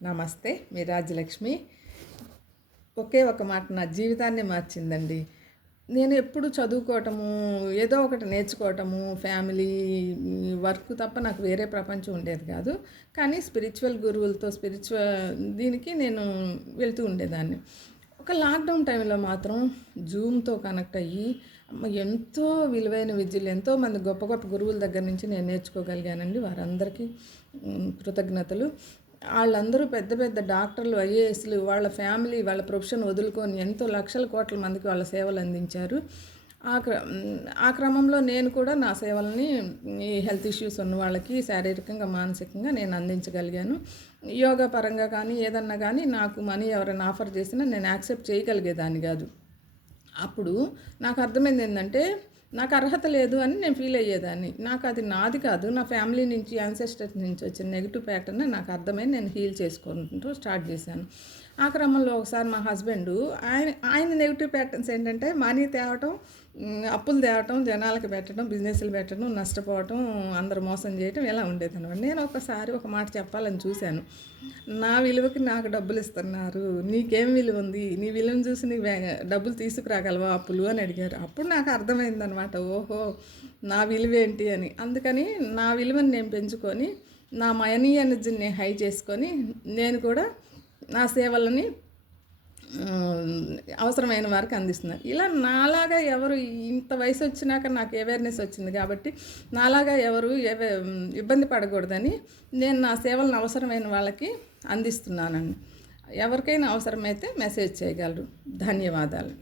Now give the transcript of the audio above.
నమస్తే, మీ రాజ్యలక్ష్మి. ఒకే ఒక మాట నా జీవితాన్ని మార్చిందండి. నేను ఎప్పుడు చదువుకోవటము, ఏదో ఒకటి నేర్చుకోవటము, ఫ్యామిలీ వర్క్ తప్ప నాకు వేరే ప్రపంచం ఉండేది కాదు. కానీ స్పిరిచువల్ గురువులతో దీనికి నేను వెళ్తూ ఉండేదాన్ని. ఒక లాక్డౌన్ టైంలో మాత్రం జూమ్తో కనెక్ట్ అయ్యి ఎంతో విలువైన విద్యలు ఎంతోమంది గొప్ప గొప్ప గురువుల దగ్గర నుంచి నేను నేర్చుకోగలిగానండి. వారందరికీ కృతజ్ఞతలు. వాళ్ళందరూ పెద్ద పెద్ద డాక్టర్లు, ఐఏఎస్లు, వాళ్ళ ఫ్యామిలీ, వాళ్ళ ప్రొఫెషన్ వదులుకొని ఎంతో లక్షల కోట్ల మందికి వాళ్ళ సేవలు అందించారు. ఆ క్రమంలో నేను కూడా నా సేవలని ఈ హెల్త్ ఇష్యూస్ ఉన్న వాళ్ళకి శారీరకంగా, మానసికంగా నేను అందించగలిగాను. యోగా పరంగా కానీ ఏదన్నా కానీ నాకు మనీ ఎవరైనా ఆఫర్ చేసినా నేను యాక్సెప్ట్ చేయగలిగేదాన్ని కాదు. అప్పుడు నాకు అర్థమైంది ఏంటంటే, నాకు అర్హత లేదు అని నేను ఫీల్ అయ్యేదాన్ని. నాకు అది నాది కాదు, నా ఫ్యామిలీ నుంచి, యాన్సెస్టర్స్ నుంచి వచ్చిన నెగిటివ్ ప్యాటర్న్ నాకు అర్థమై నేను హీల్ చేసుకుంటూ స్టార్ట్ చేశాను. ఆ క్రమంలో ఒకసారి మా హస్బెండు ఆయన నెగిటివ్ ప్యాటర్న్స్ ఏంటంటే మనీ తేవటం, అప్పులు తేవటం, జనాలకి పెట్టడం, బిజినెస్లు పెట్టడం, నష్టపోవటం, అందరూ మోసం చేయటం ఇలా ఉండేదన్నమాట. నేను ఒకసారి ఒక మాట చెప్పాలని చూశాను. నా విలువకి నాకు డబ్బులు ఇస్తున్నారు, నీకేం విలువ ఉంది, నీ విలువను చూసి నీ డబ్బులు తీసుకురాగలవా అప్పులు అని అడిగారు. అప్పుడు నాకు అర్థమైందనమాట, ఓహో నా విలువ ఏంటి అని. అందుకని నా విలువని నేను పెంచుకొని, నా మనీ ఎనర్జీని నేను హై చేసుకొని నేను కూడా నా సేవలని అవసరమైన వారికి అందిస్తున్నారు. ఇలా నాలాగా ఎవరు ఇంత వయసు వచ్చినాక నాకు అవేర్నెస్ వచ్చింది కాబట్టి నాలాగా ఎవరు ఇబ్బంది పడకూడదని నేను నా సేవలను అవసరమైన వాళ్ళకి అందిస్తున్నానండి. ఎవరికైనా అవసరమైతే మెసేజ్ చేయగలరు. ధన్యవాదాలు.